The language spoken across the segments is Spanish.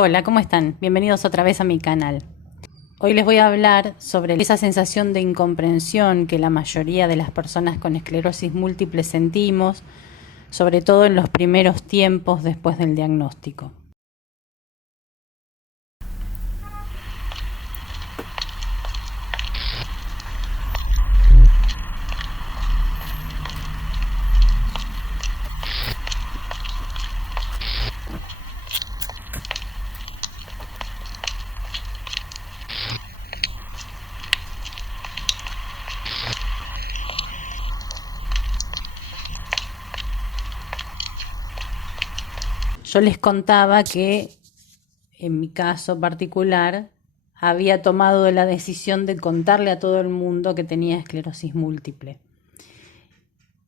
Hola, ¿cómo están? Bienvenidos otra vez a mi canal. Hoy les voy a hablar sobre esa sensación de incomprensión que la mayoría de las personas con esclerosis múltiple sentimos, sobre todo en los primeros tiempos después del diagnóstico. Yo les contaba que, en mi caso particular, había tomado la decisión de contarle a todo el mundo que tenía esclerosis múltiple.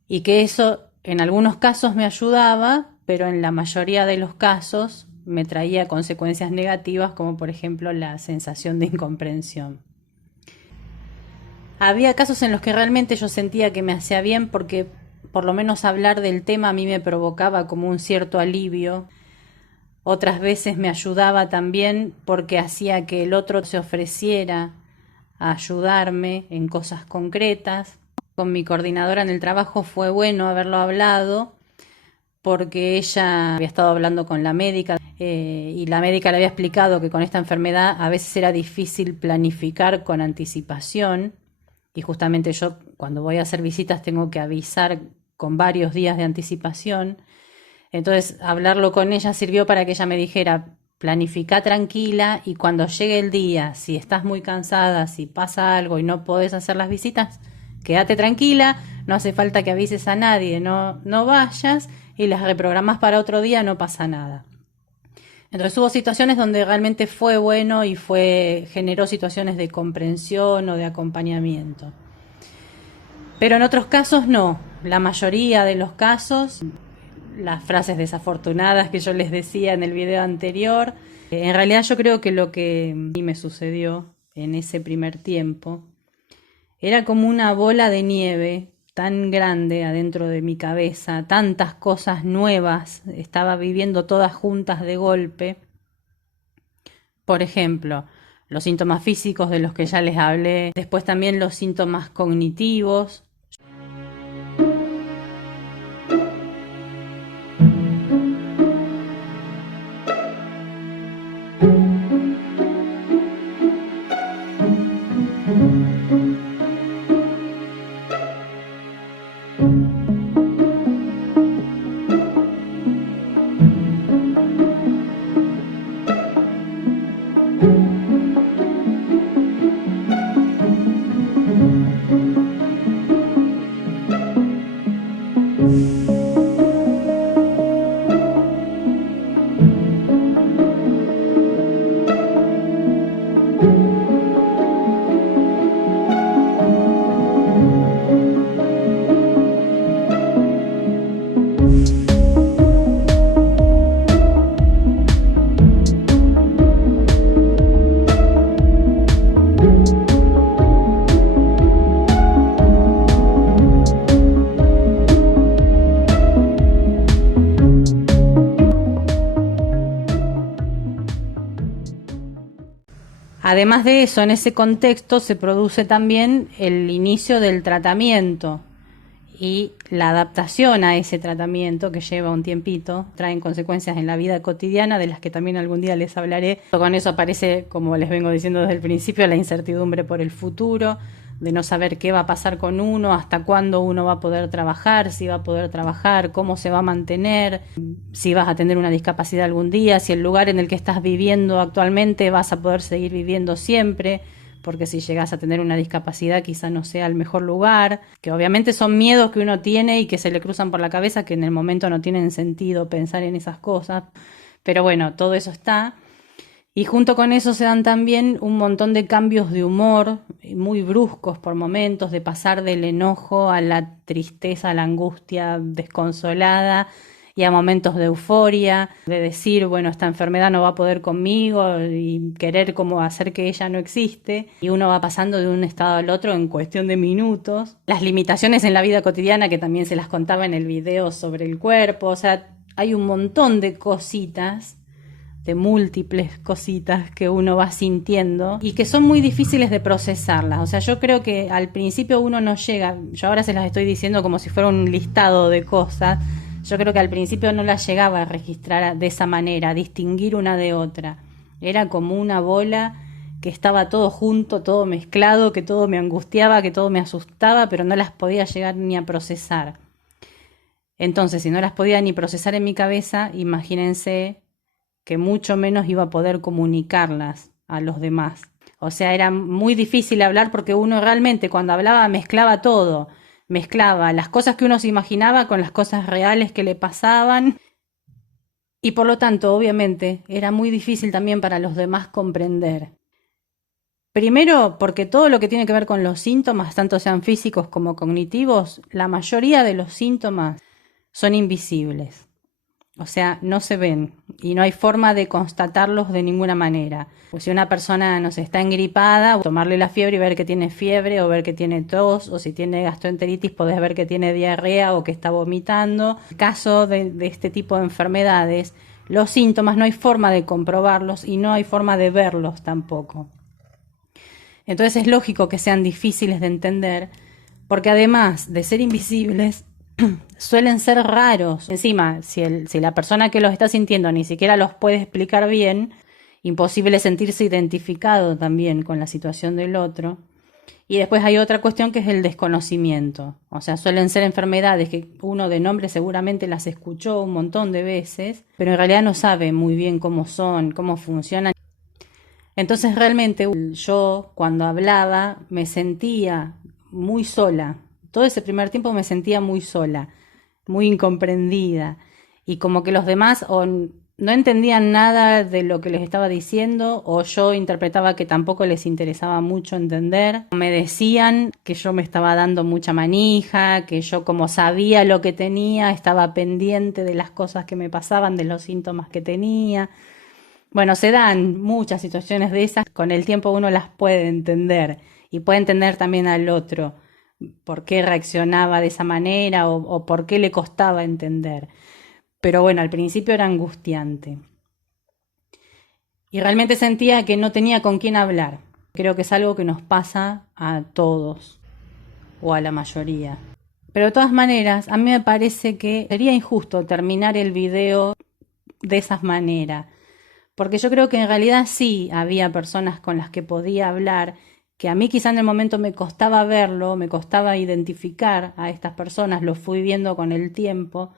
Y que eso en algunos casos me ayudaba, pero en la mayoría de los casos me traía consecuencias negativas, como por ejemplo la sensación de incomprensión. Había casos en los que realmente yo sentía que me hacía bien porque por lo menos hablar del tema a mí me provocaba como un cierto alivio. Otras veces me ayudaba también porque hacía que el otro se ofreciera a ayudarme en cosas concretas. Con mi coordinadora en el trabajo fue bueno haberlo hablado porque ella había estado hablando con la médica y la médica le había explicado que con esta enfermedad a veces era difícil planificar con anticipación y justamente yo cuando voy a hacer visitas tengo que avisar con varios días de anticipación. Entonces, hablarlo con ella sirvió para que ella me dijera, planifica tranquila y cuando llegue el día, si estás muy cansada, si pasa algo y no podés hacer las visitas, quédate tranquila, no hace falta que avises a nadie, no vayas y las reprogramas para otro día, no pasa nada. Entonces hubo situaciones donde realmente fue bueno y generó situaciones de comprensión o de acompañamiento. Pero en otros casos no, la mayoría de los casos las frases desafortunadas que yo les decía en el video anterior. En realidad yo creo que lo que a mí me sucedió en ese primer tiempo era como una bola de nieve tan grande adentro de mi cabeza, tantas cosas nuevas, estaba viviendo todas juntas de golpe. Por ejemplo, los síntomas físicos de los que ya les hablé, después también los síntomas cognitivos. Además de eso, en ese contexto se produce también el inicio del tratamiento y la adaptación a ese tratamiento que lleva un tiempito, traen consecuencias en la vida cotidiana de las que también algún día les hablaré. Con eso aparece, como les vengo diciendo desde el principio, la incertidumbre por el futuro, de no saber qué va a pasar con uno, hasta cuándo uno va a poder trabajar, si va a poder trabajar, cómo se va a mantener, si vas a tener una discapacidad algún día, si el lugar en el que estás viviendo actualmente vas a poder seguir viviendo siempre, porque si llegas a tener una discapacidad quizá no sea el mejor lugar, que obviamente son miedos que uno tiene y que se le cruzan por la cabeza, que en el momento no tienen sentido pensar en esas cosas, pero bueno, todo eso está. Y junto con eso se dan también un montón de cambios de humor, muy bruscos por momentos, de pasar del enojo a la tristeza, a la angustia desconsolada y a momentos de euforia, de decir, bueno, esta enfermedad no va a poder conmigo y querer como hacer que ella no existe. Y uno va pasando de un estado al otro en cuestión de minutos. Las limitaciones en la vida cotidiana, que también se las contaba en el video sobre el cuerpo, o sea, hay un montón de cositas de múltiples cositas que uno va sintiendo y que son muy difíciles de procesarlas. O sea, yo creo que al principio uno no llega, yo ahora se las estoy diciendo como si fuera un listado de cosas, yo creo que al principio no las llegaba a registrar de esa manera, a distinguir una de otra. Era como una bola que estaba todo junto, todo mezclado, que todo me angustiaba, que todo me asustaba, pero no las podía llegar ni a procesar. Entonces, si no las podía ni procesar en mi cabeza, imagínense que mucho menos iba a poder comunicarlas a los demás. O sea, era muy difícil hablar porque uno realmente cuando hablaba mezclaba todo, mezclaba las cosas que uno se imaginaba con las cosas reales que le pasaban y por lo tanto, obviamente, era muy difícil también para los demás comprender. Primero, porque todo lo que tiene que ver con los síntomas, tanto sean físicos como cognitivos, la mayoría de los síntomas son invisibles. O sea, no se ven y no hay forma de constatarlos de ninguna manera. Pues si una persona, no sé, está engripada, tomarle la fiebre y ver que tiene fiebre o ver que tiene tos, o si tiene gastroenteritis podés ver que tiene diarrea o que está vomitando. En el caso de este tipo de enfermedades, los síntomas no hay forma de comprobarlos y no hay forma de verlos tampoco. Entonces es lógico que sean difíciles de entender, porque además de ser invisibles, suelen ser raros. Encima, si la persona que los está sintiendo ni siquiera los puede explicar bien, imposible sentirse identificado también con la situación del otro. Y después hay otra cuestión que es el desconocimiento. O sea, suelen ser enfermedades que uno de nombre seguramente las escuchó un montón de veces, pero en realidad no sabe muy bien cómo son, cómo funcionan. Entonces realmente yo cuando hablaba me sentía muy sola. Todo ese primer tiempo me sentía muy sola, muy incomprendida y como que los demás o no entendían nada de lo que les estaba diciendo o yo interpretaba que tampoco les interesaba mucho entender. Me decían que yo me estaba dando mucha manija, que yo como sabía lo que tenía, estaba pendiente de las cosas que me pasaban, de los síntomas que tenía. Bueno, se dan muchas situaciones de esas, con el tiempo uno las puede entender y puede entender también al otro por qué reaccionaba de esa manera o por qué le costaba entender. Pero bueno, al principio era angustiante. Y realmente sentía que no tenía con quién hablar. Creo que es algo que nos pasa a todos o a la mayoría. Pero de todas maneras, a mí me parece que sería injusto terminar el video de esa manera. Porque yo creo que en realidad sí había personas con las que podía hablar, que a mí quizá en el momento me costaba verlo, me costaba identificar a estas personas, lo fui viendo con el tiempo,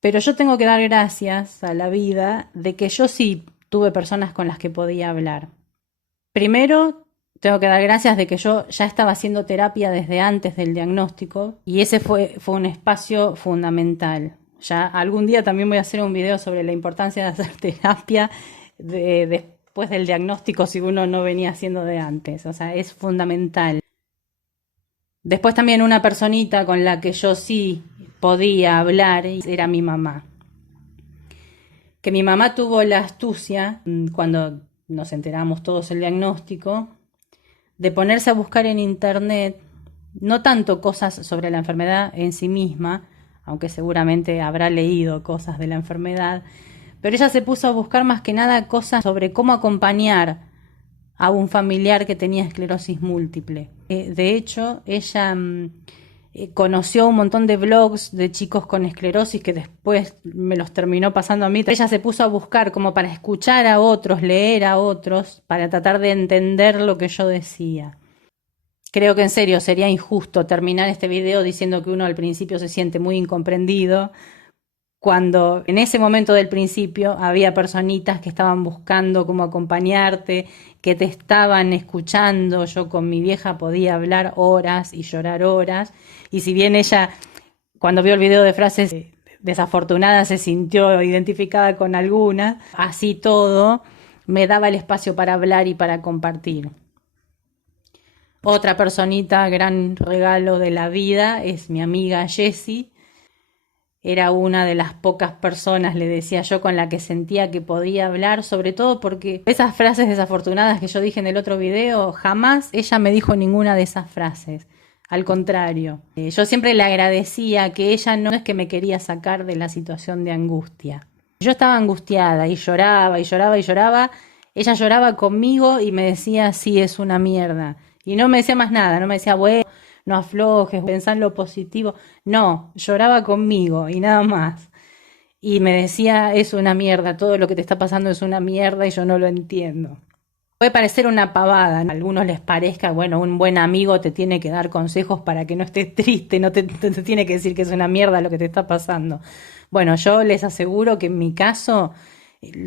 pero yo tengo que dar gracias a la vida de que yo sí tuve personas con las que podía hablar. Primero, tengo que dar gracias de que yo ya estaba haciendo terapia desde antes del diagnóstico y ese fue un espacio fundamental. Ya algún día también voy a hacer un video sobre la importancia de hacer terapia después del diagnóstico si uno no venía haciendo de antes. O sea, es fundamental. Después también una personita con la que yo sí podía hablar era mi mamá. Que mi mamá tuvo la astucia, cuando nos enteramos todos el diagnóstico, de ponerse a buscar en internet, no tanto cosas sobre la enfermedad en sí misma, aunque seguramente habrá leído cosas de la enfermedad, pero ella se puso a buscar más que nada cosas sobre cómo acompañar a un familiar que tenía esclerosis múltiple. De hecho, ella conoció un montón de blogs de chicos con esclerosis que después me los terminó pasando a mí. Ella se puso a buscar como para escuchar a otros, leer a otros, para tratar de entender lo que yo decía. Creo que en serio sería injusto terminar este video diciendo que uno al principio se siente muy incomprendido, cuando en ese momento del principio había personitas que estaban buscando cómo acompañarte, que te estaban escuchando. Yo con mi vieja podía hablar horas y llorar horas, y si bien ella cuando vio el video de frases desafortunadas se sintió identificada con algunas, así todo me daba el espacio para hablar y para compartir. Otra personita, gran regalo de la vida, es mi amiga Jessie. Era una de las pocas personas, le decía yo, con la que sentía que podía hablar, sobre todo porque esas frases desafortunadas que yo dije en el otro video, jamás ella me dijo ninguna de esas frases. Al contrario, yo siempre le agradecía que ella no es que me quería sacar de la situación de angustia. Yo estaba angustiada y lloraba y lloraba y lloraba. Ella lloraba conmigo y me decía, sí, es una mierda. Y no me decía más nada, no me decía, bueno, no aflojes, pensá en lo positivo. No, lloraba conmigo y nada más. Y me decía, es una mierda, todo lo que te está pasando es una mierda y yo no lo entiendo. Puede parecer una pavada, ¿no? A algunos les parezca, bueno, un buen amigo te tiene que dar consejos para que no estés triste, no te tiene que decir que es una mierda lo que te está pasando. Bueno, yo les aseguro que en mi caso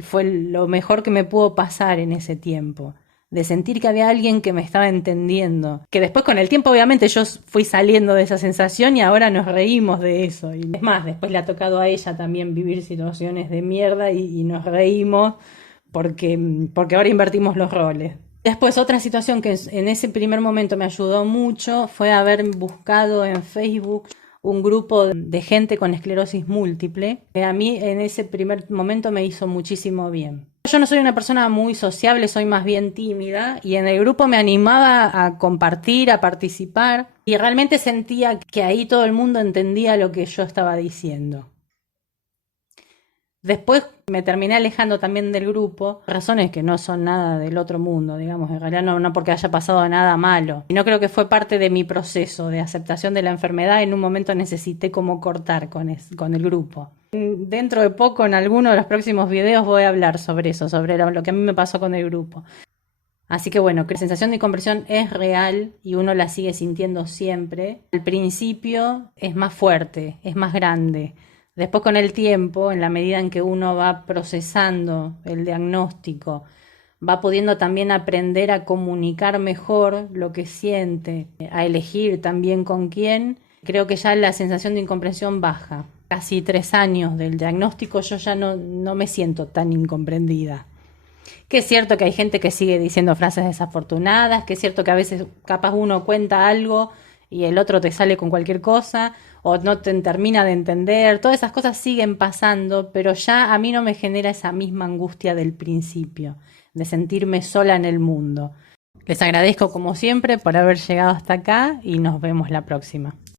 fue lo mejor que me pudo pasar en ese tiempo, de sentir que había alguien que me estaba entendiendo, que después con el tiempo obviamente yo fui saliendo de esa sensación y ahora nos reímos de eso. Y es más, después le ha tocado a ella también vivir situaciones de mierda y nos reímos porque ahora invertimos los roles. Después, otra situación que en ese primer momento me ayudó mucho fue haber buscado en Facebook un grupo de gente con esclerosis múltiple, que a mí en ese primer momento me hizo muchísimo bien. Yo no soy una persona muy sociable, soy más bien tímida y en el grupo me animaba a compartir, a participar y realmente sentía que ahí todo el mundo entendía lo que yo estaba diciendo. Después me terminé alejando también del grupo, razones que no son nada del otro mundo, digamos, en realidad no porque haya pasado nada malo. Y no creo que fue parte de mi proceso de aceptación de la enfermedad, en un momento necesité como cortar con el grupo. Dentro de poco, en alguno de los próximos videos, voy a hablar sobre eso, sobre lo que a mí me pasó con el grupo. Así que bueno, que la sensación de incomprensión es real y uno la sigue sintiendo siempre. Al principio es más fuerte, es más grande. Después con el tiempo, en la medida en que uno va procesando el diagnóstico, va pudiendo también aprender a comunicar mejor lo que siente, a elegir también con quién, creo que ya la sensación de incomprensión baja. Casi 3 años del diagnóstico yo ya no me siento tan incomprendida. Que es cierto que hay gente que sigue diciendo frases desafortunadas, que es cierto que a veces capaz uno cuenta algo y el otro te sale con cualquier cosa o no te termina de entender, todas esas cosas siguen pasando, pero ya a mí no me genera esa misma angustia del principio, de sentirme sola en el mundo. Les agradezco como siempre por haber llegado hasta acá y nos vemos la próxima.